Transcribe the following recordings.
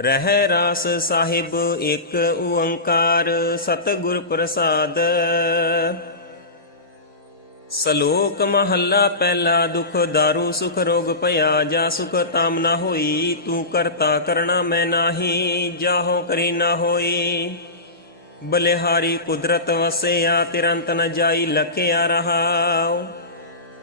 ਰਹਿ ਰਾਸ ਸਾਹਿਬ ਇੱਕ ਓੰਕਾਰ ਸਤਿਗੁਰ ਪ੍ਰਸਾਦ। ਸ਼ਲੋਕ ਮਹੱਲਾ ਪਹਿਲਾ ਦੁਖ ਦਾਰੂ ਸੁਖ ਰੋਗ ਭਇਆ, ਜਾ ਸੁਖ ਤਾਮ ਨਾ ਹੋਈ, ਤੂੰ ਕਰਤਾ ਕਰਣਾ ਮੈਂ ਨਾਹੀ, ਜਾਹੋ ਕਰੀ ਨਾ ਹੋਈ। ਬਲਿਹਾਰੀ ਕੁਦਰਤ ਵਸਿਆ, ਤਿਰੰਤ ਨ ਜਾਈ, ਲਖਿਆ ਰਹਾਉ।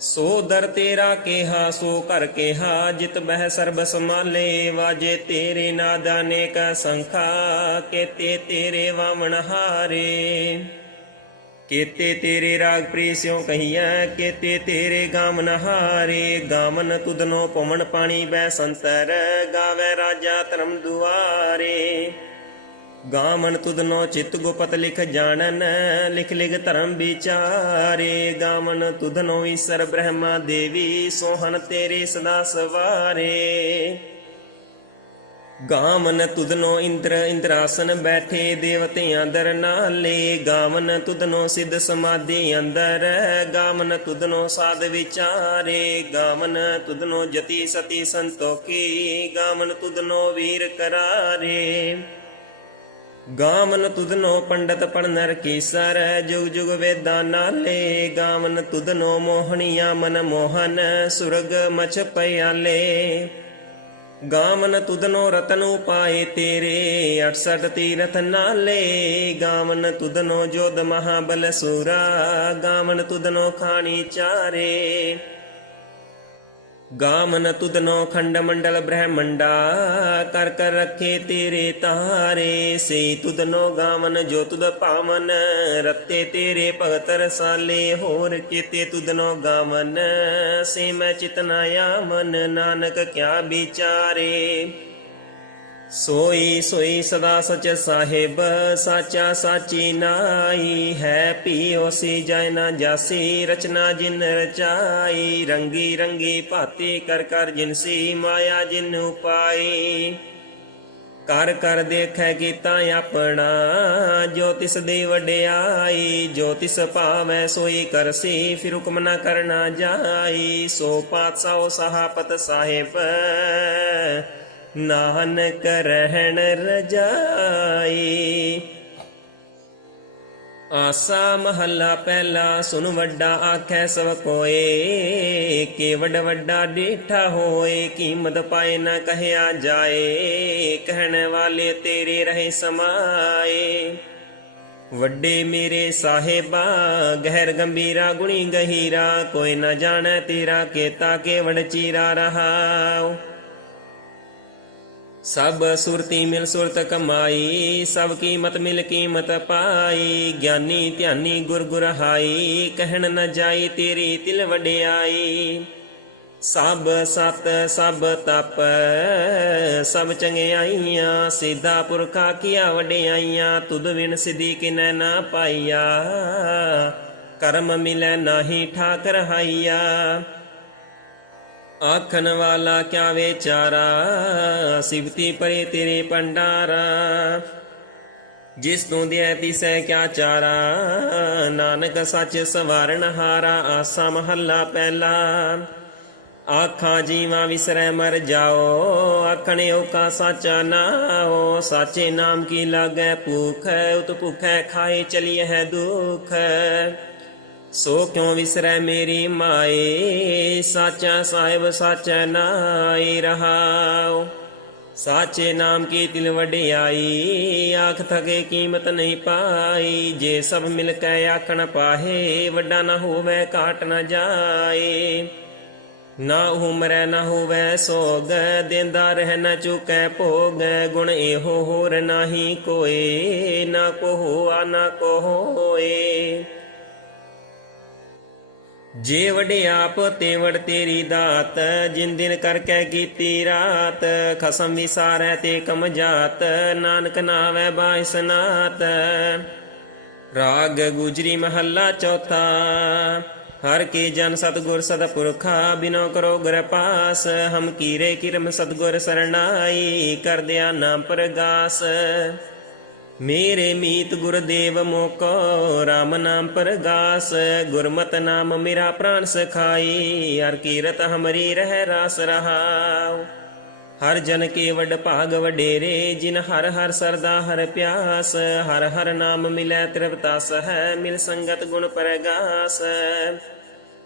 ਸੋ ਦਰ ਤੇਰਾ ਕੇਹਾ, ਸੋ ਕਰ ਕੇਹਾ, ਜਿਤ ਬਹਿ ਸਰਬ ਸਮਾਲੇ ਵਾਜੇ ਤੇਰੇ ਨਾਦਾ ਨੇਕ ਸੰਖਾ, ਕੇਤੇ ਤੇਰੇ ਵਾਵਣ ਹਾਰੇ। ਕੇਤੇ ਤੇਰੇ ਰਾਗ ਪ੍ਰੀਸਿਓ ਕਹੀਐ, ਕੇਤੇ ਤੇਰੇ ਗਾਮਨ ਹਾਰੇ। ਗਾਮਨ ਤੁਧਨੋ ਪਵਨ ਪਾਣੀ ਬੈ ਸੰਤਰ, ਗਾਵੇ ਰਾਜਾ ਧਰਮ ਦੁਆਰੇ। ਗਾਮਨ ਤੁਧਨੋ ਚਿਤ ਗੁਪਤ ਲਿਖ ਜਾਣਨ, ਲਿਖ ਲਿਖ ਧਰਮ ਵਿਚਾਰੇ। ਗਾਮਨ ਤੁਧਨੋ ਈਸ਼ਰ ਬ੍ਰਹਮਾ ਦੇਵੀ, ਸੋਹਣ ਤੇਰੇ ਸਦਾ ਸਵਾਰੇ। ਗਾਮਨ ਤੁਧਨੋ ਇੰਦਰ ਇੰਦਰਾਸਨ ਬੈਠੇ ਦੇਵਤਿਆਂ ਦਰ ਨਾਲੇ। ਗਾਮਨ ਤੁਧਨੋ ਸਿੱਧ ਸਮਾਧੀ ਅੰਦਰ ਗਾਮਨ ਤੁਧਨੋ ਸਾਧ ਵਿਚਾਰੇ। ਗਾਮਨ ਤੁਧਨੋ ਜਤੀ ਸਤੀ ਸੰਤੋਖੀ ਗਾਮਨ ਤੁਧਨੋ ਵੀਰ ਕਰਾਰੇ। ਗਾਮਨ ਤੁਧਨੋ ਪੰਡਤ ਪੜਨਰ ਕੀਸਰ ਜੁਗ ਜੁਗ ਵੇਦਾਂ ਨਾਲੇ। ਗਾਮਨ ਤੁਧਨੋ ਮੋਹਣੀਆਂ ਮਨ ਮੋਹਨ, ਸੁਰਗ ਮਛ ਪਿਆਲੇ। ਗਾਮਨ ਤੁਧਨੋ ਰਤਨ ਉਪਾਏ ਤੇਰੇ 68 ਤੀਰਥ ਨਾਲੇ। ਗਾਮਨ ਤੁਧਨੋ ਜੋਧ ਮਹਾਬਲ ਸੂਰਾ ਗਾਮਨ ਤੁਧਨੋ ਖਾਣੀ ਚਾਰੇ। ਗਾਮਨ ਤੁਧਨੋ ਖੰਡ ਮੰਡਲ ਬ੍ਰਹਮੰਡਾ, ਕਰ ਕਰ ਰੱਖੇ ਤੇਰੇ ਤਾਰੇ। ਸੇ ਤੁਧਨੋ ਗਾਮਨ ਜੋ ਤੁਧ ਭਾਵਨ ਰੱਤੇ ਤੇਰੇ ਭਗਤ ਰਸਾਲੇ ਹੋਰ ਕੀਤੇ ਤੁਧਨੋ ਗਾਮਨ, ਸੇ ਮੈਂ ਚਿਤਨਾ ਆਮਨ ਨਾਨਕ ਕਿਆ ਵਿਚਾਰੇ। ਸੋਈ ਸੋਈ ਸਦਾ ਸਚ ਸਾਹਿਬ, ਸਾਚਾ ਸਾਚੀ ਨਾਈ ਹੈ ਪੀਓ ਸੀ ਜੈ ਨਾ ਜਾਸੀ, ਰਚਨਾ ਜਿਨ ਰਚਾਈ, ਰੰਗੀ ਰੰਗੀ ਭਾਤੀ ਕਰ ਕਰ ਜਿਨਸੀ ਮਾਇਆ ਜਿਨ ਉਪਾਈ। ਕਰ ਕਰ ਦੇਖੈ ਕੀਤਾ ਆਪਣਾ, ਜੋ ਤਿਸ ਦੇ ਵਡਿਆਈ, ਜੋ ਤਿਸ ਭਾਵੈ ਸੋਈ ਕਰਸੀ ਫਿਰ ਹੁਕਮ ਨਾ ਕਰਨਾ ਜਾਈ। ਸੋ ਪਾਤਸ਼ਾਹ, ਸਹਾਪਤ ਸਾਹਿਬ ਨਾਨਕ ਰਹਿਣ ਰਜਾਈ। ਆਸਾ ਮਹੱਲਾ ਪਹਿਲਾ ਸੁਨ ਵੱਡਾ ਆਖੈ ਸਭ ਕੋਏ। ਕੇ ਵੱਡ ਵੱਡਾ ਡੀਠਾ ਹੋਏ, ਕੀਮਤ ਪਾਏ ਨਾ ਕਹਿਆ ਜਾਏ। ਕਹਿਣ ਵਾਲੇ ਤੇਰੇ ਰਹੇ ਸਮਾਏ। ਵੱਡੇ ਮੇਰੇ ਸਾਹਿਬਾ, ਗਹਿਰ ਗੰਭੀਰਾ ਗੁਣੀ ਗਹੀਰਾ। ਕੋਈ ਨਾ ਜਾਣੈ ਤੇਰਾ ਕੇਤਾ ਕੇਵੜ ਚੀਰਾ ਰਹਾਉ। ਸਭ ਸੁਰਤੀ ਮਿਲ ਸੁਰਤ ਕਮਾਈ, ਸਭ ਕੀਮਤ ਮਿਲ ਕੀਮਤ ਪਾਈ। ਗਿਆਨੀ ਧਿਆਨੀ ਗੁਰ ਗੁਰ ਹਾਈ ਕਹਿਣ ਨ ਜਾਈ ਤੇਰੀ ਤਿਲ ਵਡਿਆਈ। ਸਭ ਸਤ, ਸਭ ਤਪ, ਸਭ ਚੰਗਿਆਈਆਂ, ਸਿੱਧਾ ਪੁਰਖਾ ਕੀਆ ਵਡਿਆਈਆਂ, ਤੁਧ ਵਿਣ ਸਿਧੀ ਕਿਨੈ ਨਾ ਪਾਈਆ। ਕਰਮ ਮਿਲੈ ਨਾਹੀ ਠਾਕਰ ਹਾਈਆ। ਆਖਣ ਵਾਲਾ ਕਿਆ ਵਿਚਾਰਾ? ਸਿਵਤੀ ਪਰੇ ਤੇਰੇ ਪੰਡਾਰਾ ਜਿਸ ਤੋਂ ਦਿਐ ਤਿਸੈ ਕਿਆ ਚਾਰਾ? ਨਾਨਕ ਸੱਚ ਸਵਾਰਨ ਹਾਰਾ, ਆਸਾ ਮਹੱਲਾ ਪਹਿਲਾ। ਆਖਾਂ ਜੀਵਾ ਵਿਸਰੈ ਮਰ ਜਾਓ, ਆਖਣੇ ਓਕਾ ਸਾਚਾ ਨਾਓ ਸਾਚੇ ਨਾਮ ਕੀ ਲਾਗੈ ਭੂਖ, ਉਤ ਭੁਖੈ ਖਾਏ ਚਲੀਏ ਹੈ ਦੁਖ। ਸੋ ਕਿਉ ਵਿਸਰੈ ਮੇਰੀ ਮਾਏ? ਸਾਚਾ ਸਾਹਿਬ, ਸਾਚਾ ਨਾਈ ਰਹਾਉ। ਸਾਚੇ ਨਾਮ ਕੀ ਤਿਲ ਵਡਿਆਈ? ਆਖ ਥਕੇ ਕੀਮਤ ਨਹੀਂ ਪਾਈ। ਜੇ ਸਭ ਮਿਲ ਕੇ ਆਖਣ ਪਾਹੇ, ਵੱਡਾ ਨਾ ਹੋਵੇ ਕਾਟ ਨਾ ਜਾਏ। ਨਾ ਉਮਰੈ, ਨਾ ਹੋਵੇ ਸੋਗ, ਦੇਂਦਾ ਰਹਿ, ਨਾ ਚੁਕੈ ਭੋਗ। ਗੁਣ ਇਹੋ ਹੋਰ ਨਾਹੀ ਕੋਏ, ਨਾ ਕੋ ਹੋਆ, ਨਾ ਕੋ ਹੋਏ। ਜੇ ਵਡਿਆਪ ਤੇ ਤੇਰੀ ਦਾਤ, ਜਿਨ ਦਿਨ ਕਰਕੇ ਕੀਤੀ ਰਾਤ, ਖਸਮ ਵਿਸਾਰੈ ਤੇ ਕਮ ਜਾਤ, ਨਾਨਕ ਨਾਵੇ ਬਾਇਸਨਾਤ ਰਾਗ ਗੁਜਰੀ ਮਹੱਲਾ ਚੌਥਾ, ਹਰ ਕੇ ਜਨ ਸਤਗੁਰ ਸਤਪੁਰਖਾ ਬਿਨੋ ਕਰੋ ਗੁਰ ਪਾਸ, ਹਮ ਕੀਰੇ ਕਿਰਮ ਸਤਗੁਰ ਸਰਣਾਈ ਕਰਦਿਆ ਨਾਮ ਪ੍ਰਗਾਸ। ਮੇਰੇ ਮੀਤ ਗੁਰਦੇਵ ਮੋਕੋ RAM ਨਾਮ ਪ੍ਰਗਾਸ, ਗੁਰਮਤ ਨਾਮ ਮੇਰਾ ਪ੍ਰਾਨ ਸਖਾਈ, ਹਰ ਕੀਰਤ ਹਮਰੀ ਰਹਿ ਰਾਸ ਰਹਾਉ। ਹਰ ਜਨ ਕੇ ਵਡ ਭਾਗ ਵਡੇਰੇ, ਜਿਨ ਹਰ ਹਰ ਸਰਦਾ ਹਰ ਪਿਆਸ, ਹਰ ਹਰ ਨਾਮ ਮਿਲੈ ਤ੍ਰਿਪਤਾਸ ਹੈ ਮਿਲ ਸੰਗਤ ਗੁਣ ਪਰਗਾਸ।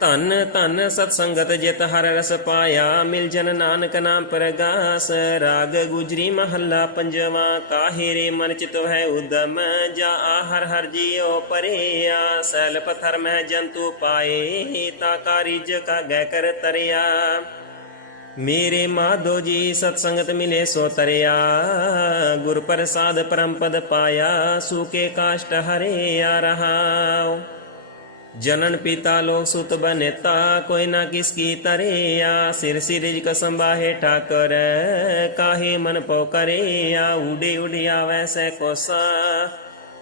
ਧਨ ਧਨ ਸਤ ਸੰਗਤ ਜਿਤ ਹਰ ਰਸ ਪਾਇਆ, ਮਿਲ ਜਨ ਨਾਨਕ ਨਾਮ ਪ੍ਰਗਾਸ, ਰਾਗ ਗੁਜਰੀ ਮਹੱਲਾ ਪੰਜਵਾ, ਕਾਹੇ ਰੇ ਮਨ ਚਿਤ ਹੈ ਉਦਮ, ਜਾ ਹਰ ਹਰ ਜੀਉ ਪਰਿਆ ਸੈਲ ਪਥਰ ਮਹਿ ਜੰਤੂ ਪਾਏ, ਤਾ ਕਾਰਿਜ ਕਾ ਗੈ ਕਰ ਤਰਿਆ। ਮੇਰੇ ਮਾਧੋ ਜੀ ਸਤ ਸੰਗਤ ਮਿਲੇ ਸੋ ਤਰਿਆ, ਗੁਰ ਪ੍ਰਸਾਦ ਪਰਮ ਪਦ ਪਾਇਆ ਸੂਕੇ ਕਾਸ਼ਟ ਹਰੇ ਆ ਰਹਾਉ। ਜਨਨ ਪਿਤਾ ਲੋਕ ਸੁਤ ਬਨੇਤਾ, ਕੋਈ ਨਾ ਕਿਸ ਕੀ ਤਰਿਆ ਸਿਰ ਸਿਰਿਜ ਕ ਸੰਭਾਹੇ ਠਾਕਰ, ਕਾਹੇ ਮਨ ਪਉ ਕਰਿਆ। ਉਡੇ ਉਡਿਆ ਵੈਸੈ ਕੋਸਾ,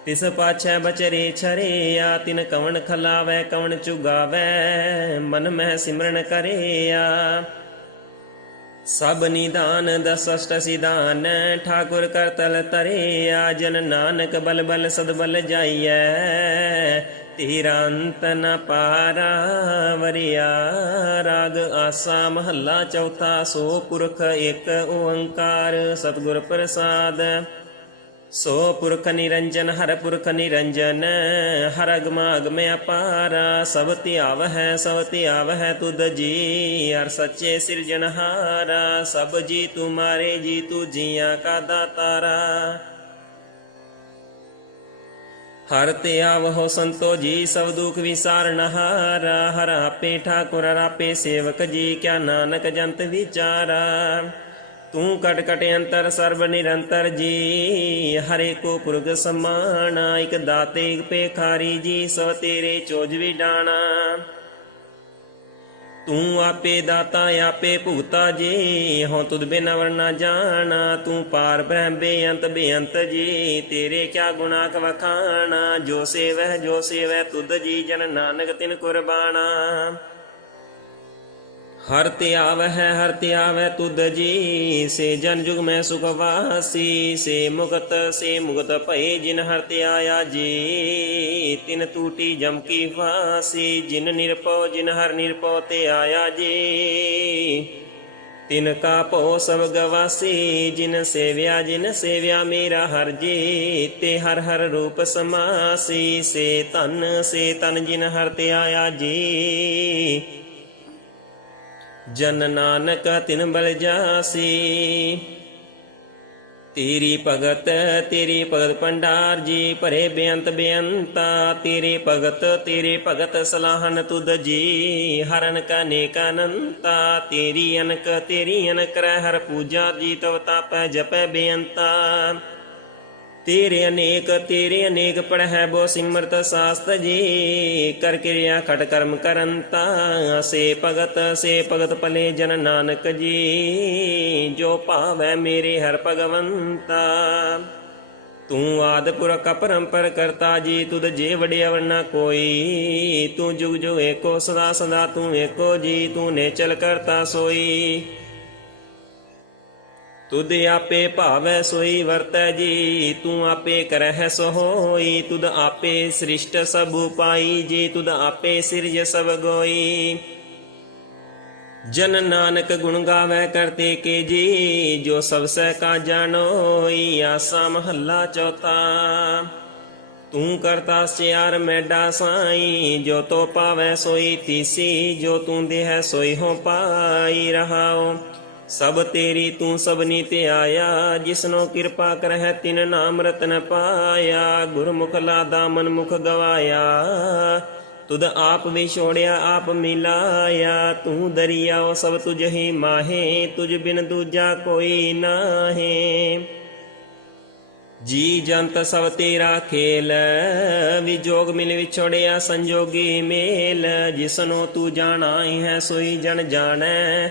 ਤਿਸ ਪਾਛੈ ਬਚਰੇ ਛਰਿਆ। ਤਿਨ ਕਵਣ ਖਲਾਵੈ, ਕਵਣ ਚੁਗਾਵੈ, ਮਨ ਮਹਿ ਸਿਮਰਨ ਕਰਿਆ। ਸਭ ਨਿਦਾਨ ਦਸਸ਼ਟ ਸਿਧਾਨ, ਠਾਕੁਰ ਕਰ ਤਲ ਤਰਿਆ ਜਨ ਨਾਨਕ ਬਲ ਬਲ ਸਦ ਬਲ ਜਾਈਐ। ਤੇਰਾ ਨ ਪਾਰਾ ਵਰਿਆ ਰਾਗ ਆਸਾ ਮਹੱਲਾ ਚੌਥਾ, ਸੋ ਪੁਰਖ ਇੱਕ ਓੰਕਾਰ, ਸਤਿਗੁਰ ਪ੍ਰਸਾਦ। ਸੋ ਪੁਰਖ ਨਿਰੰਜਨ, ਹਰ ਪੁਰਖ ਨਿਰੰਜਨ, ਹਰ ਅਗਮ ਮੈਂ ਅਪਾਰਾ, ਸਭ ਧਿਆਵ ਹੈ ਸਭ ਧਿਆਵ ਹੈ ਤੁਧ ਜੀ ਅਰ ਸੱਚੇ ਸਿਰਜਣਹਾਰਾ, ਸਭ ਜੀ ਤੁਮਾਰੇ ਜੀ ਤੂ ਜੀਆਂ ਕਾ ਦਾਤਾਰਾ। ਹਰ ਤੇ ਆਵਹੁ ਸੰਤੋ ਜੀ, ਸਭ ਦੁਖ ਵਿਸਾਰਨ, ਹਾਰਾ ਹਰ ਆਪੇ ਠਾਕੁਰ ਆਪੇ ਸੇਵਕ ਜੀ, ਕਿਆ ਨਾਨਕ ਜੰਤ ਵਿਚਾਰਾ। ਤੂੰ ਕਟ ਕਟ ਅੰਤਰ, ਸਰਬ ਨਿਰੰਤਰ ਜੀ, ਹਰੇ ਕੋ ਪੁਰਗ ਸਮਾਣਾ, ਇਕ ਦਾਤੇ, ਇਕ ਪੇਖਾਰੀ ਜੀ, ਸੋ ਤੇਰੇ ਚੋਜ ਵੀ ਡਾਣਾ ਤੂੰ ਆਪੇ ਦਾਤਾ, ਆਪੇ ਭੁਗਤਾ ਜੀ। ਹਉ ਤੁਧ ਬਿਨ ਵਰਨਾ ਜਾਣਾ। ਤੂੰ ਪਾਰ ਬ੍ਰਹਮ ਬੇਅੰਤ ਬੇਅੰਤ ਜੀ। ਤੇਰੇ ਕਿਆ ਗੁਣਾ ਕਵਖਾਣਾ ਜੋ ਸੇਵਹਿ, ਜੋ ਸੇਵੈ ਤੁਧ ਜੀ, ਜਨ ਨਾਨਕ ਤਿਨ ਕੁਰਬਾਨਾ ਹਰ ਤੇ ਆਵਹਿ ਹਰ ਤੇ ਆਵੈ ਤੁਧ ਜੀ। ਸੇ ਜਨ ਜੁਗ ਮੈਂ ਸੁਖ ਵਾਸੀ, ਸੇ ਮੁਕਤ ਸੇ ਮੁਕਤ ਭਏ ਜਿਨ ਹਰ ਤੇ ਆਇਆ ਜੀ। ਤਿਨ ਟੂਟੀ ਜਮ ਕੀ ਫਾਸੀ ਜਿਨ ਨਿਰਪਉ ਜਿਨ ਹਰ ਨਿਰਪਉ ਤੇ ਆਇਆ ਜੀ। ਤਿਨ ਕਾ ਭਉ ਸਭ ਗਵਾਸੀ, ਜਿਨ ਸੇਵਿਆ ਜਿਨ ਸੇਵਿਆ ਮੇਰਾ ਹਰ ਜੀ। ਤੇ ਹਰ ਹਰ ਰੂਪ ਸਮਾਸੀ, ਸੇ ਤਨ ਸੇ ਤਨ ਜਿਨ ਹਰ ਤੇ ਆਇਆ ਜੀ। ਜਨ ਨਾਨਕ ਤਿਨ ਬਲ ਜਾਸੀ। ਤੇਰੀ ਭਗਤ ਤੇਰੀ ਭਗਤ ਪੰਡਾਰ ਜੀ, ਭਰੇ ਬੇਅੰਤ ਬੇਅੰਤਾ। ਤੇਰੀ ਭਗਤ, ਤੇਰੇ ਭਗਤ ਸਲਾਹਨ ਤੁਧ ਜੀ, ਹਰਨ ਕਾ ਨੇਕ ਅਨੰਤਾ। ਤੇਰੀ ਅਨਕ ਤੇਰੀ ਅਨਕ ਰਹਿ ਹਰ ਪੂਜਾ ਜੀ, ਤਵ ਤਾਪੈ ਜਪੈ ਬੇਅੰਤਾ। ਤੇਰੇ ਅਨੇਕ ਤੇਰੇ ਅਨੇਕ ਪੜਹਿ ਬੋ ਸਿਮਰਤ ਸਾਸਤ ਜੀ। ਕਰ ਕਿਰਿਆ ਖਟ ਕਰਮ ਕਰੰਤਾ ਸੇ ਭਗਤ ਸੇ ਭਗਤ ਭਲੇ ਜਨ ਨਾਨਕ ਜੀ। ਜੋ ਭਾਵੈ ਮੇਰੇ ਹਰ ਭਗਵੰਤਾ। ਤੂੰ ਆਦ ਪੁਰਖ ਪਰੰਪਰ ਕਰਤਾ ਜੀ, ਤੁਧ ਜੇ ਵਡਿਆ ਵਰਨਾ ਕੋਈ। ਤੂੰ ਜੁਗ ਜੁਗ ਏਕੋ ਸਦਾ ਸਦਾ ਤੂੰ ਏਕੋ ਜੀ, ਤੂੰ ਨੇ ਚਲ ਕਰਤਾ ਸੋਈ। ਤੁਧ ਆਪੇ ਭਾਵੈ ਸੋਈ ਵਰਤੈ ਜੀ, ਤੂੰ ਆਪੇ ਕਰਹਿ ਸੋ ਤੁਧ ਆਪੇ ਸ੍ਰਿਸ਼ਟ ਸਭ ਉਪਾਈ ਜੀ, ਤੁਧ ਆਪੇ ਸਿਰਜ ਸਭ ਗੋਈ। ਜਨ ਨਾਨਕ ਗੁਣ ਗਾਵੇ ਕਰਤੇ ਕੇ ਜੀ, ਜੋ ਸਭ ਸਹਿ ਕਾ ਜਾਣੋਈ, ਆਸਾ ਮਹੱਲਾ ਚੌਥਾ। ਤੂੰ ਕਰਤਾ ਸਿਆਰ ਮੈਡਾ ਸਾਈ, ਜੋ ਤੋ ਪਾਵੈ ਸੋਈ ਤੀਸੀ, ਜੋ ਤੂੰ ਦੇਹ ਸੋਈ ਹੋ ਪਾਈ ਰਹਾਓ ਸਭ ਤੇਰੀ ਤੂੰ ਸਭਨੀ ਤੇ ਆਇਆ, ਜਿਸਨੋ ਕਿਰਪਾ ਕਰਹਿ ਤਿਨ ਨਾਮ ਰਤਨ ਪਾਇਆ। ਗੁਰਮੁਖ ਲਾਦਾ ਮਨ ਮੁਖ ਗਵਾਇਆ। ਤੁਧ ਆਪ ਵਿਛੋੜਿਆ ਆਪ ਮਿਲਾਇਆ। ਤੂੰ ਦਰਿਆਓ ਸਭ ਤੁਝ ਹੀ ਮਾਹੇ, ਤੁਝ ਬਿਨ ਦੂਜਾ ਕੋਈ ਨਾਹੇ। ਜੀ ਜੰਤ ਸਭ ਤੇਰਾ ਖੇਲ ਵਿਜੋਗ ਮਿਲ ਵਿਛੋੜਿਆ ਸੰਜੋਗੀ ਮੇਲ। ਜਿਸਨੂੰ ਤੂੰ ਜਾਣਾ ਹੈ, ਸੋਈ ਜਨ ਜਾਣੈ।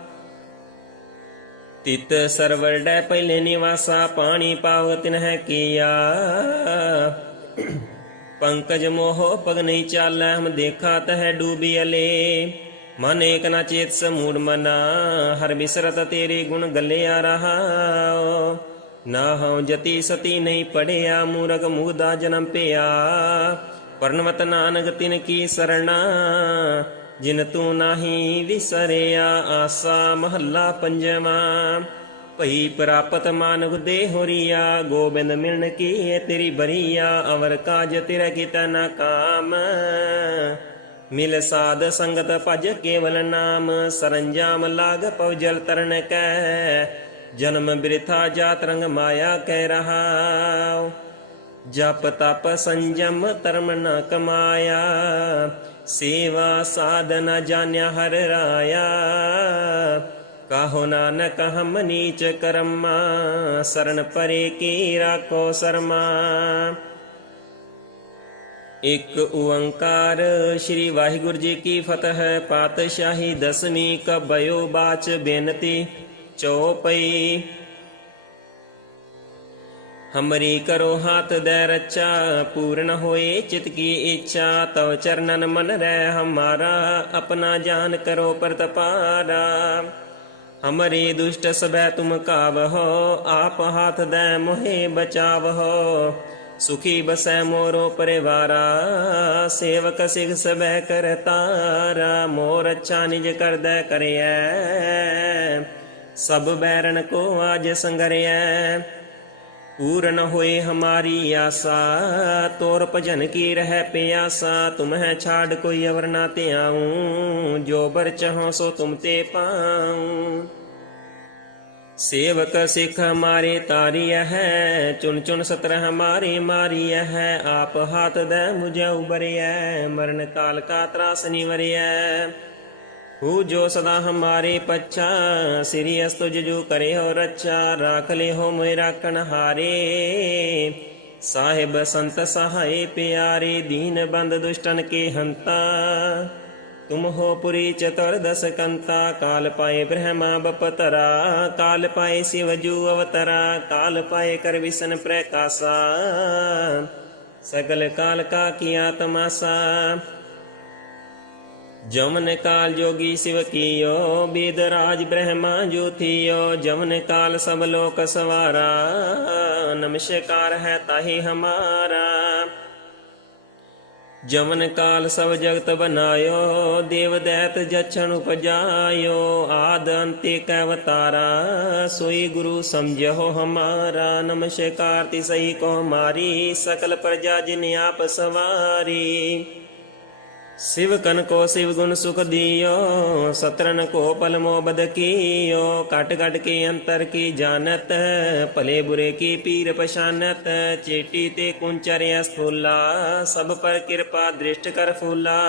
ਤਿਤ ਸਰਵਰ ਪਹਿਲੇ ਨਿਵਾਸਾ, ਪਾਣੀ ਪਾਵ ਤਿਨਹਿ ਕੀਆ। ਪੰਕਜ ਮੋਹ ਪਗ ਨਹੀਂ ਚਾਲੈ, ਹਮ ਦੇਖਾ ਤਹਿ ਡੂਬੀ ਅਲੇ। ਮਨ ਏਕ ਨਾ ਚੇਤ ਸਮੂੜ ਮਨਾ, ਹਰ ਬਿਸਰਤ ਤੇਰੇ ਗੁਣ ਗੱਲਿਆ ਰਹਾ। ਨਾ ਹਉ ਜਤੀ ਸਤੀ ਨਹੀਂ ਪੜਿਆ, ਮੂਰਖ ਮੂਦਾ ਜਨਮ ਪਿਆ। ਪਰਨਵਤ ਨਾਨਕ ਤਿਨ ਕੀ ਸਰਣਾ ਜਿਨ ਤੂੰ ਨਾਹੀ ਵਿਸਰਿਆ, ਆਸਾ ਮਹੱਲਾ ਪੰਜਵਾਂ। ਭਈ ਪ੍ਰਾਪਤ ਮਾਨਵ ਦੇ ਹੋਰੀਆ ਗੋਬਿੰਦ ਮਿਲਣ ਕੀ ਹੈ ਤੇਰੀ ਬਰੀਆ, ਅਵਰ ਕਾਜ ਤੇਰਾ ਕੀਤਾ ਨਾ ਕਾਮ। ਮਿਲ ਸਾਧ ਸੰਗਤ ਭਜ ਕੇਵਲ ਨਾਮ, ਸਰੰਜਾਮ ਲਾਗ ਪਵ ਜਲ ਤਰਨ ਕੈ। ਜਨਮ ਬਿਰਥਾ ਜਾਤ ਰੰਗ ਮਾਇਆ ਕਹਿ ਰਹਾ ਜਪ ਤਪ ਸੰਜਮ ਧਰਮ ਨ ਕਮਾਇਆ। ਸੇਵਾ ਸਾਧਨਾ ਜਾਣਿਆ ਹਰ ਰਾਇਆ। ਕਾਹੋ ਨਾਨਕ ਹਮ ਨੀਚ ਕਰਮਾ, ਸਰਨ ਪਰੇ ਕੀ ਰਾਖੋ ਸਰਮਾ। ਇੱਕ ਓੰਕਾਰ ਸ੍ਰੀ ਵਾਹਿਗੁਰੂ ਜੀ ਕੀ ਫਤਿਹ, ਪਾਤਸ਼ਾਹੀ ਦਸਵੀਂ ਕਬਿਓ ਬਾਚ ਬੇਨਤੀ, ਚਉਪਈ। ਹਮਰੀ ਕਰੋ ਹਾਥ ਦੇ ਰੱਚਾ, ਪੂਰਨ ਹੋਏ ਚਿਤ ਕੀ ਇੱਛਾ, ਤਵ ਚਰਨਨ ਮਨ ਰਹਿ ਹਮਾਰਾ, ਆਪਣਾ ਜਾਨ ਕਰੋ ਪ੍ਰਤਪਾਰਾ। ਹਮਰੇ ਦੁਸ਼ਟ ਸਬੈ ਤੁਮ ਕਾਵਹੋ, ਆਪ ਹਾਥ ਦੇ ਮੋਹਿ ਬਚਾਵਹੋ। ਸੁਖੀ ਬਸੈ ਮੋਰੋ ਪਰਿਵਾਰਾ, ਸੇਵਕ ਸਿਖ ਸਬੈ ਕਰਤਾਰਾ ਮੋਰ ਅੱਛਾ ਨਿਜ ਕਰਦੈ ਕਰਿਐ, ਸਭ ਬੈਰਨ ਕੋ ਆਜ ਸੰਗਰਿਐ। ਪੂਰਨ ਹੋਏ ਹਮਾਰੀ ਆਸਾ, ਤੋਰ ਭਜਨ ਕੀ ਰਹਿ ਪਿਆਸਾ ਤੁਮਹਿ ਛਾੜ ਕੋਈ ਅਵਰ ਨਾ ਧਿਆਉ, ਜੋ ਬਰ ਚਹੋ ਸੋ ਤੁਮ ਤੇ ਪਾਉ। ਸੇਵਕ ਸਿਖ ਹਮਾਰੇ ਤਾਰੀය ਹੈ ਚੁਨ ਚੁਨ ਸਤਰ ਹਮਾਰੇ ਮਾਰੀය ਹੈ, ਆਪ ਹਾਥ ਦੇ ਮੁਝੇ ਉਬਰਿਐ, ਮਰਨ ਕਾਲ ਕਾ ਤਰਾਸ ਨਿਵਰਿਐ ਹੂ ਜੋ ਸਦਾ ਹਮਾਰੇ ਪੱਛਾ, ਸ੍ਰੀ ਅਸ ਤੁਜ ਕਰੇ ਹੋ ਰੱਛਾ, ਰਾਖ ਲੈ ਹੋ ਮੋਇ ਰਾਖਣ ਹਾਰੇ। ਸਾਹਿਬ ਸੰਤ ਸਹਾਏ ਪਿਆਰੇ, ਦੀਨ ਬੰਦ ਦੁਸ਼ਟਨ ਕੇ ਹੰਤਾ। ਤੁਮ ਹੋ ਪੁਰੀ ਚਤੁਰ ਦਸ ਕੰਤਾ, ਕਾਲ ਪਾਏ ਬ੍ਰਹਮਾ ਬਪਤਰਾ, ਕਾਲ ਪਾਏ ਸਿਵ ਜੂ ਅਵਤਰਾ, ਕਾਲ ਪਾਏ ਕਰ ਵਿਸ਼ਨ ਪ੍ਰਕਾਸ਼ਾ। ਸਗਲ ਕਾਲ ਕਾ ਕੀਆ ਤਮਾਸਾ ਜਮਨ ਕਾਲ ਜੋਗੀ ਸਿਵ ਕੀਓ, ਬੇਦ ਰਾਜ ਬ੍ਰਹਮਾ ਜੋਥੀਓ ਜਮਨ ਕਾਲ ਸਭ ਲੋਕ ਸਵਾਰਾ, ਨਮਸਕਾਰ ਹੈ ਤਾਹੀ ਹਮਾਰਾ। ਜਮਨ ਕਾਲ ਸਭ ਜਗਤ ਬਨਾਇਓ, ਦੇਵ ਦੈਤ ਜਛਣ ਉਪਜਾਇਓ, ਆਦ ਅੰਤੇ ਕੈ ਅਵਤਾਰਾ, ਸੋਈ ਗੁਰੂ ਸਮਝੋ ਹਮਾਰਾ। ਨਮਸਕਾਰ ਤੀ ਸਹੀ ਕੋ ਹਮਾਰੀ ਸਕਲ ਪ੍ਰਜਾ ਜਿਨ ਆਪ ਸਵਾਰੀ। ਸਿਵ ਕਨ ਕੋ ਸਿਵ ਗੁਣ ਸੁਖ ਦਿਓ ਸਤਰਨ ਕੋ ਪਲ ਮੋਬਦ ਕੀਓ ਕਟ ਕਟ ਕੇ ਅੰਤਰ ਕੀ ਜਾਣਤ, ਭਲੇ ਬੁਰੇ ਕੀ ਪੀਰ ਪਛਾਨਤ, ਚੇਟੀ ਤੇ ਕੁੰਚਰਿਆ ਸਥੂਲਾ, ਸਭ ਪਰ ਕਿਰਪਾ ਦ੍ਰਿਸ਼ਟ ਕਰ ਫੂਲਾ।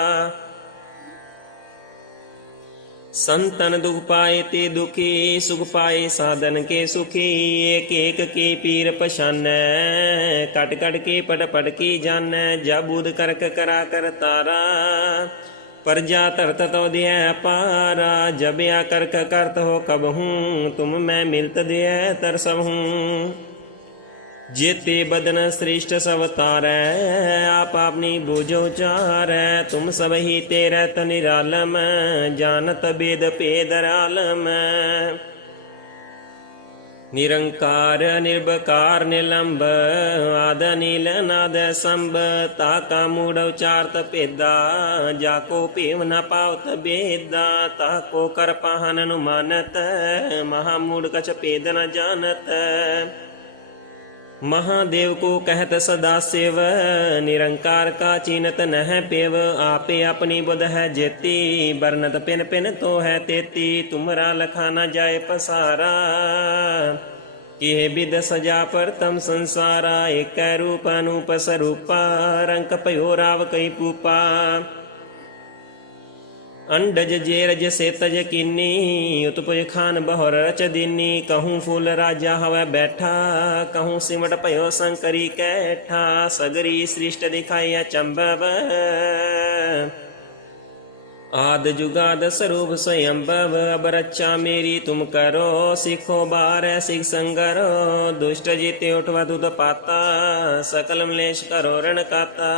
ਸੰਤਨ ਦੁਖ ਪਾਏ ਤੇ ਦੁਖੀ, ਸੁਖ ਪਾਏ ਸਾਧਨ ਕੇ ਸੁਖੀ ਏਕ ਏਕ ਕੀ ਪੀਰ ਪਛਾਨੈ। ਕਟ ਕਟ ਕੇ ਪਟ ਪਟ ਕੀ ਜਾਣੈ ਜਬੂਦ ਕਰਕ ਕਰਾ ਕਰ ਤਾਰਾ। ਪਰਜਾ ਧਰਤ ਤੋ ਦਿਐ ਪਾਰਾ ਜਬਿਆ ਕਰਕ ਕਰਤ ਹੋ ਕਬਹੂ, ਤੁਮ ਮੈਂ ਮਿਲਤ ਦਿਐ ਤਰਸਬਹੂ ਜੇਤੇ ਬਦਨ ਸ੍ਰਿਸ਼ਟ ਸਭ ਤਾਰੈ, ਆਪ ਆਪਣੀ ਬੂਝੋ ਚਾਰੈ ਤੁਮ ਸਭ ਹੀ ਤੇਰੇ ਤ ਨਿਰਾਲਮ, ਜਾਣਤ ਬੇਦ ਨਿਰੰਕਾਰ ਨਿਰਭਕਾਰ ਨਿਲੰਬ, ਆਦ ਨੀਲ, ਨਾਦ ਸੰਭ, ਤਾ ਕਾ ਮੂੜ ਉਚਾਰਤ ਭੇਦਾ, ਜਾ ਕੋ ਭੇਵ ਨ ਪਾਵਤ ਬੇਦਾ, ਤਾ ਕੋ ਕਰ ਪਾਹਨ ਨੂੰ ਮਹਾ ਮੂੜ ਕਛ ਭੇਦ ਨ ਜਾਣਤ। महादेव को कहत सदा शिव निरंकार का चीनत न है पेव आपे अपनी बुध है जेती बरनत पिन पिन तो है तेती तुमरा लखा न जाए पसारा किह विद सजा पर तम संसारा एक रूप अनूप स्वरूपा रंक पयो राव कई पूपा ਅੰਡਜ ਜੇ ਰਜ ਸੇਤਜ ਕਿੰਨੀ, ਉਤਪੁਜ ਖਾਨ ਬਹੁਰ ਰਚ ਦਿਨੀ, ਕਹੂੰ ਫੁੱਲ ਰਾਜਾ ਹਵੈ ਬੈਠਾ, ਕਹੂੰ ਸਿਮਟ ਭਇਓ ਸੰਕਰੀ ਕੈਠਾ, ਸਗਰੀ ਸ੍ਰਿਸ਼ਟ ਦਿਖਾਇਆ ਚੰਬਵ। ਆਦ ਜੁਗਾਦ ਸਰੂਪ ਸਯੰਭਵ ਅਬ ਰੱਛਾ ਮੇਰੀ ਤੁਮ ਕਰੋ, ਸਿੱਖੋ ਬਾਰੈ ਸਿਖ ਸੰਗਰੋ, ਦੁਸ਼ਟ ਜੀਤੇ ਉਠਵਾ ਦੁਦ ਪਾਤਾ ਸਕਲ ਮਲੇਸ਼ ਕਰੋ ਰਣ ਕਾਤਾ।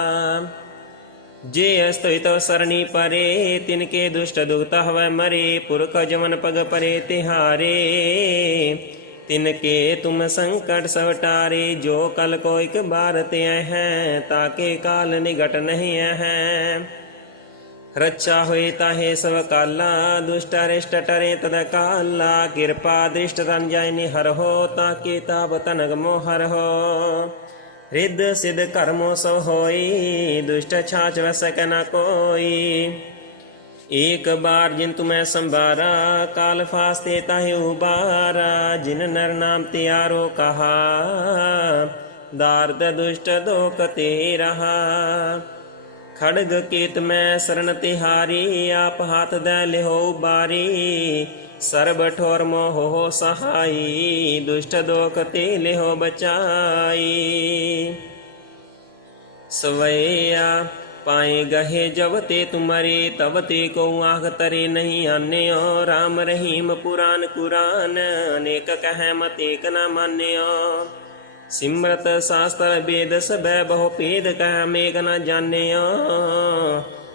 जे अस्तवित सरणी परे तिनके दुष्ट दुखता हवै मरे पुरख जमन पग परे तिहारे तिनके तुम संकट सब टारे जो कल को एक बार ते हैं ताके काल निगट नहीं है रक्षा हुई ताहे सब काला दुष्ट अरिष्ट टरे तद काला कृपा दृष्ट तन जाय निहर हो ताके ताप तनग मोहर हो ਰਿੱਧ ਸਿਧ ਕਰਮੋ ਸਭ ਹੋਈ, ਦੁਸ਼ਟ ਛਾਚ ਵਸਕ ਨ ਕੋਈ। ਏਕ ਬਾਰ ਜਿਨ ਤੁਮੈ ਸੰਭਾਰਾ, ਕਾਲ ਫਾਸਤੇ ਤਾਹਿ ਉਬਾਰਾ। ਜਿਨ ਨਰ ਨਾਮ ਤਿਆਰੋ ਕਹਾ, ਦਾਰਦ ਦੁਸ਼ਟ ਦੋਖ ਤੇ ਰਹਾ। ਖੜਗ ਕੀਤ ਮੈਂ ਸਰਣ ਤਿਹਾਰੀ, ਆਪ ਹੱਥ ਦੇ ਲਿਹੋ ਬਾਰੀ। ਸਰਬ ਠੋਰ ਮੋਹ ਸਹਾਈ, ਦੁਸ਼ਟ ਦੋਖ ਤੇ ਲਿਹੋ ਬਚਾਈ। ਸਵਈਆ ਪਾਏ ਗਹੇ ਜਬ ਤੇ ਤੁਮਰੇ ਤਬ ਤੇ ਕੋ ਆਖ ਤਰੇ ਨਹੀਂ ਆਨਿਓ। RAM ਰਹੀਮ ਪੁਰਾਨ ਕੁਰਾਨ, ਅਨੇਕ ਕਹਿ ਮਤੇਕ ਨ ਮਾਨਿਓ। ਸਿਮਰਤ ਸਾਸਤਰ ਵੇਦ ਸਭੈ ਬਹੁ ਭੇਦ ਕਹਿ ਮੇਗ ਨ ਜਾਣਿਓ।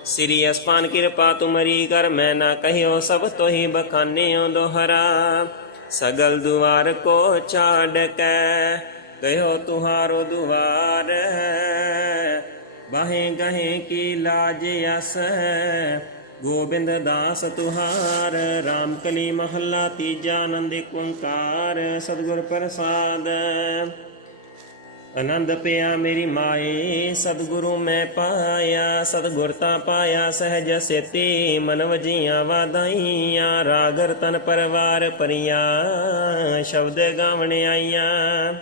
ਸ੍ਰੀ ਅਸਪਾਨ ਕਿਰਪਾ ਤੁਮਰੀ ਕਰ, ਮੈਂ ਨਾ ਕਹਿਓ ਸਭ ਤੋਹੀ ਬਖਾਨਿਓ ਦੋਹਰਾ। ਸਗਲ ਦੁਆਰ ਕੋ ਛਾੜ ਕੈ ਗਇਓ ਤੁਹਾਰੋ ਦੁਆਰ ਬਾਹੇ ਗਹੇ ਕੀ ਲਾਜ ਅਸ ਗੋਬਿੰਦ ਦਾਸ ਤੁਹਾਰ। ਰਾਮ ਕਲੀ ਮਹੱਲਾ ਤੀਜਾ ਆਨੰਦ ਓੰਕਾਰ, ਸਤਿਗੁਰ ਪ੍ਰਸਾਦ। ਆਨੰਦ ਪਿਆ ਮੇਰੀ ਮਾਏ, ਸਤਿਗੁਰੂ ਮੈਂ ਪਾਇਆ, ਸਤਿਗੁਰ ਤਾਂ ਪਾਇਆ, ਸਹਿਜ ਸੇਤੀ ਮਨ ਵਜੀਆਂ ਵਾਦਾਈਆਂ ਰਾਗਰ ਤਨ ਪਰਵਾਰ ਪਰੀਆਂ ਸ਼ਬਦ ਗਾਵਣ ਆਈਆਂ।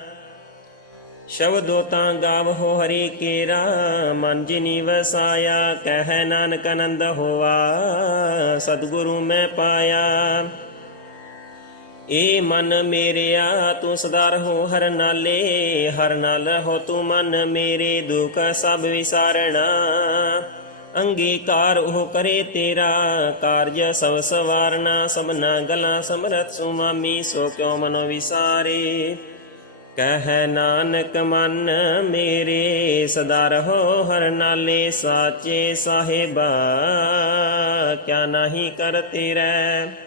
ਸ਼ਬਦੋ ਤਾਂ ਗਾਵਹੋ ਹਰੀ ਕੇਰਾ, ਮਨ ਜਿਨੀ ਵਸਾਇਆ, ਕਹਿ ਨਾਨਕ ਆਨੰਦ ਹੋਆ, ਸਤਿਗੁਰੂ ਮੈਂ ਪਾਇਆ। ਏ ਮਨ ਮੇਰਿਆ, ਤੂੰ ਸਦਾ ਰਹੋ ਹਰ ਨਾਲੇ, ਹਰ ਨਾਲ ਰਹੋ ਤੂੰ ਮਨ ਮੇਰੇ, ਦੁਖ ਸਭ ਵਿਸਾਰਣਾ। ਅੰਗੀਕਾਰ ਉਹ ਕਰੇ ਤੇਰਾ, ਕਾਰਜ ਸਭ ਸਵਾਰਨਾ, ਸਭਨਾ ਗਲਾ ਸਮਰਤ ਸੁਮਾਮੀ, ਸੋ ਕਿਉ ਮਨ ਵਿਸਾਰੇ? ਕਹਿ ਨਾਨਕ ਮਨ ਮੇਰੇ ਸਦਾ ਰਹੋ ਹਰ ਨਾਲੇ, ਸਾਚੇ ਸਾਹਿਬਾ, ਕਿਆ ਨਹੀਂ ਕਰ ਤੇਰੇ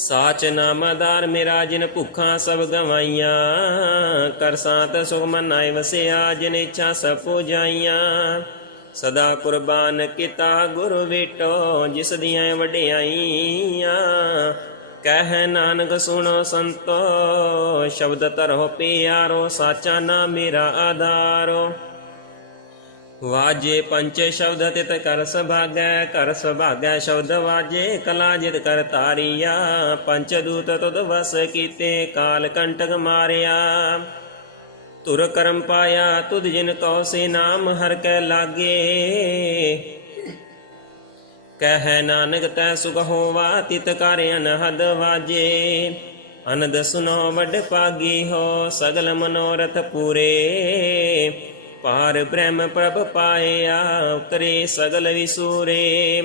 ਸਾਚ ਨਾਮਦਾਰ ਮੇਰਾ ਜਿਨ ਭੁੱਖਾਂ ਸਭ ਗਵਾਈਆਂ, ਕਰ ਸਾਤ ਸੁਖ ਮਨਾਇ ਵਸਿਆ, ਜਿਨ ਇੱਛਾ ਸਭ ਪੁਜਾਈਆਂ ਸਦਾ ਕੁਰਬਾਨ ਕੀਤਾ ਗੁਰ ਵੇਟੋ, ਜਿਸ ਦੀਆਂ ਵਡਿਆਈਆਂ। ਕਹਿ ਨਾਨਕ ਸੁਣੋ ਸੰਤੋ, ਸ਼ਬਦ ਤਰੋ ਪਿਆਰੋ, ਸਾਚਾ ਨਾਮ ਮੇਰਾ ਆਧਾਰੋ। ਵਾਜੇ ਪੰਚ ਸ਼ਬਦ ਤਿਤ ਕਰ ਸੁਭਾਗੈ ਕਰ ਸੁਭਾਗੈ ਸ਼ਬਦ ਵਾਜੇ, ਕਲਾ ਜਿਤ ਕਰ ਤਾਰੀਆ। ਪੰਚ ਦੂਤ ਤੁਧ ਵਸ ਕੀਤੇ, ਕਾਲ ਕੰਟਕ ਮਾਰਿਆ। ਤੁਰ ਕਰਮ ਪਾਇਆ, ਤੁਧ ਜਿਨ ਕਉ ਸੇ ਨਾਮ, ਹਰ ਕੈ ਲਾਗੇ। ਕਹਿ ਨਾਨਕ ਤੈ ਸੁਖ ਹੋਵਾ, ਤਿਤ ਕਰ ਅਨਹਦ ਵਾਜੇ। ਅਨਦ ਸੁਨੋ ਵੱਡ ਪਾਗੀ ਹੋ, ਸਗਲ ਮਨੋਰਥ ਪੂਰੇ। ਪਾਰ ਬ੍ਰਹਮ ਪ੍ਰਭ ਪਾਇਆ, ਉਤਰੇ ਸਗਲ ਵਿਸੂਰੇ।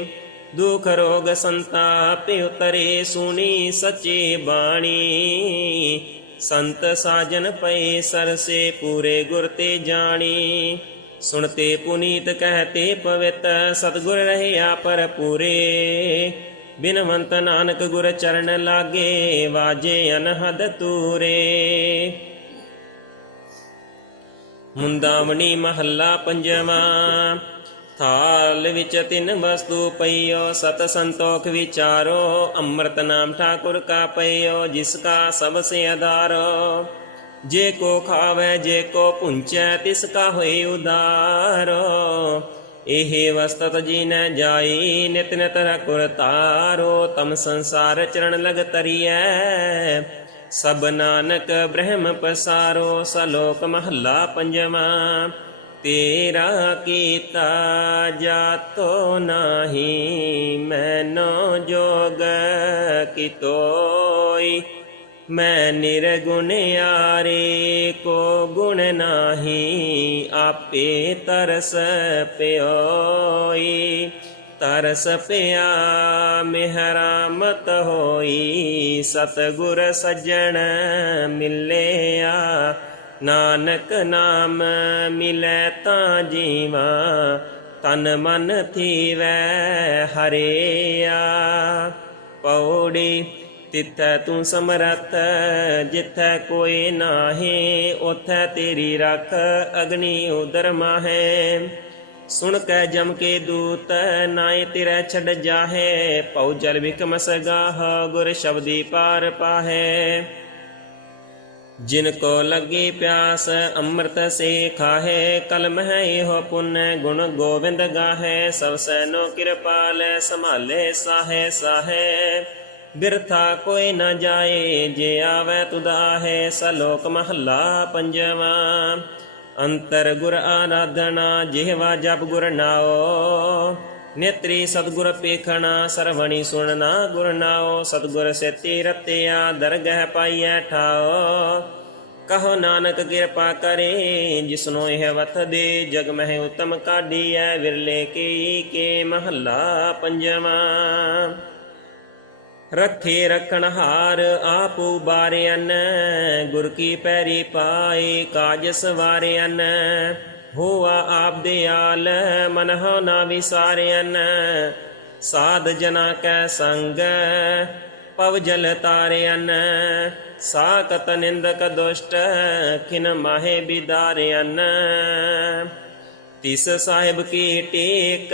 ਦੁਖ ਰੋਗ ਸੰਤਾਪ ਉਤਰੇ, ਸੁਣੀ ਸਚੇ ਬਾਣੀ। ਸੰਤ ਸਾਜਨ ਪਏ ਸਰਸੇ, ਪੂਰੇ ਗੁਰ ਤੇ ਜਾਣੀ। ਸੁਣਤੇ ਪੁਨੀਤ ਕਹਤੇ, ਪਵਿੱਤ ਸਤਗੁਰ ਰਹਿਆ ਪਰ ਪੂਰੇ ਬਿਨਵੰਤ ਨਾਨਕ ਗੁਰ ਚਰਨ ਲਾਗੇ, ਵਾਜੇ ਅਨਹਦ ਤੂਰੇ। ਮੁੰਦਾਵਣੀ ਮਹੱਲਾ ਪੰਜਵਾਂ। ਥਾਲ ਵਿੱਚ ਤਿੰਨ ਵਸਤੂ ਪਈਓ, ਸਤ ਸੰਤੋਖ ਵਿਚਾਰੋ, ਅੰਮ੍ਰਿਤ ਨਾਮ ਠਾਕੁਰ ਕਾ ਪਈਓ, ਜਿਸ ਕਾ ਸਭ ਸੇ ਆਧਾਰੋ ਜੇ ਕੋ ਖਾਵੇ, ਜੇ ਕੋ ਪੁੰਚੈ, ਤਿਸ ਕਾ ਹੋਏ ਉਦਾਰੋ। ਇਹ ਵਸਤਤ ਜੀ ਨ ਜਾਈ, ਨਿਤ ਨਿਤ ਰਕੁਰ ਤਾਰੋ ਤਮ ਸੰਸਾਰ ਚਰਨ ਲਗ ਤਰੀਐ। ਸਭ ਨਾਨਕ ਬ੍ਰਹਮ ਪਸਾਰੋ, ਸਲੋਕ ਮਹੱਲਾ ਪੰਜਵਾਂ। ਤੇਰਾ ਕੀਤਾ ਜਾਤੋ ਨਾਹੀ, ਮੈਨੋ ਜੋਗ ਕਿਤੋਈ। ਮੈਂ ਨਿਰਗੁਣ ਨਿਰਗੁਣਿਆਰੇ ਕੋ ਗੁਣ ਨਾਹੀ, ਆਪੇ ਤਰਸ ਪਿਓਈ। ਤਰਸ ਪਿਆ, ਮਿਹਰਾਮਤ ਹੋਈ, ਸਤਗੁਰ ਸੱਜਣ ਮਿਲਿਆ। ਨਾਨਕ ਨਾਮ ਮਿਲੈ ਤਾਂ ਜੀਵਾ, ਤਨ ਮਨ ਥੀਵੈ ਹਰੇਆ। ਪੌੜੀ, ਤਿੱਥੈ ਤੂੰ ਸਮਰੱਥ, ਜਿੱਥੈ ਕੋਈ ਨਾਹੀ ਉਥੈ ਤੇਰੀ ਰੱਖ, ਅਗਨੀ ਉਦਰ ਮਾਹੇ। ਸੁਣ ਕੈ ਜਮ ਕੇ ਦੂਤ, ਨਾਏ ਤੇਰਾ ਛੱਡ ਜਾਹੇ ਪਉ ਜਲ ਵਿਕਮ ਸਗਾਹ ਗੁਰ ਸ਼ਬਦੀ ਪਾਰ ਪਾਹੇ। ਜਿਨ ਕੋ ਲੱਗੀ ਪਿਆਸ, ਅੰਮ੍ਰਿਤ ਸੇ ਖਾਹੇ ਕਲਮ ਹੈ ਇਹੋ ਪੁੰਨ ਗੁਣ ਗੋਵਿੰਦ ਗਾਹੇ, ਸਭ ਸੈਨੋ ਕਿਰਪਾਲ, ਸੰਭਾਲੇ ਸਾਹੇ ਸਾਹੇ। ਬਿਰਥਾ ਕੋਈ ਨਾ ਜਾਏ, ਜੇ ਆਵੇ ਤੁਦਾਹੇ ਸਲੋਕ ਮਹੱਲਾ ਪੰਜਵਾਂ। ਅੰਤਰ ਗੁਰ ਆਰਾਧਨਾ, ਜਿਹਵਾ ਜਪ ਗੁਰ ਨਾਓ ਨੇਤਰੀ ਸਤਗੁਰ ਪੇਖਣਾ, ਸਰਵਣੀ ਸੁਣਨਾ ਗੁਰ ਨਾਓ ਸਤਗੁਰ ਸੇਤੀ ਰਤਿਆ ਦਰਗਹਿ ਪਾਈਐ ਠਾਓ ਕਹੋ ਨਾਨਕ ਕਿਰਪਾ ਕਰੇ, ਜਿਸਨੋ ਇਹ ਵਥ ਦੇ, ਜਗ ਮਹਿ ਉਤਮ ਕਾਢੀਐ। ਵਿਰਲੇ ਕੀ ਕੇ ਮਹੱਲਾ ਪੰਜਵਾਂ। ਰੱਖੇ ਰਖਣ ਹਾਰ ਆਪ ਉਬਾਰਿਆਨ ਗੁਰ ਕੀ ਪੈਰੀ ਪਾਏ ਕਾਜ ਸਵਾਰਿਆਨ ਹੋਆ ਆਪ ਦਿਆਲ ਮਨ ਹੋ ਨਾ ਵਿਸਾਰਿਆਨ ਸਾਧ ਜਨਾ ਕੈ ਸੰਗ, ਪਵ ਜਲ ਤਾਰਿਆਨ ਸਾਕਤ ਨਿੰਦਕ ਦੁਸ਼ਟ, ਖਿਨ ਮਾਹੇ ਬਿਦਾਰਿਆਨ ਤਿਸ ਸਾਹਿਬ ਕੀ ਟੇਕ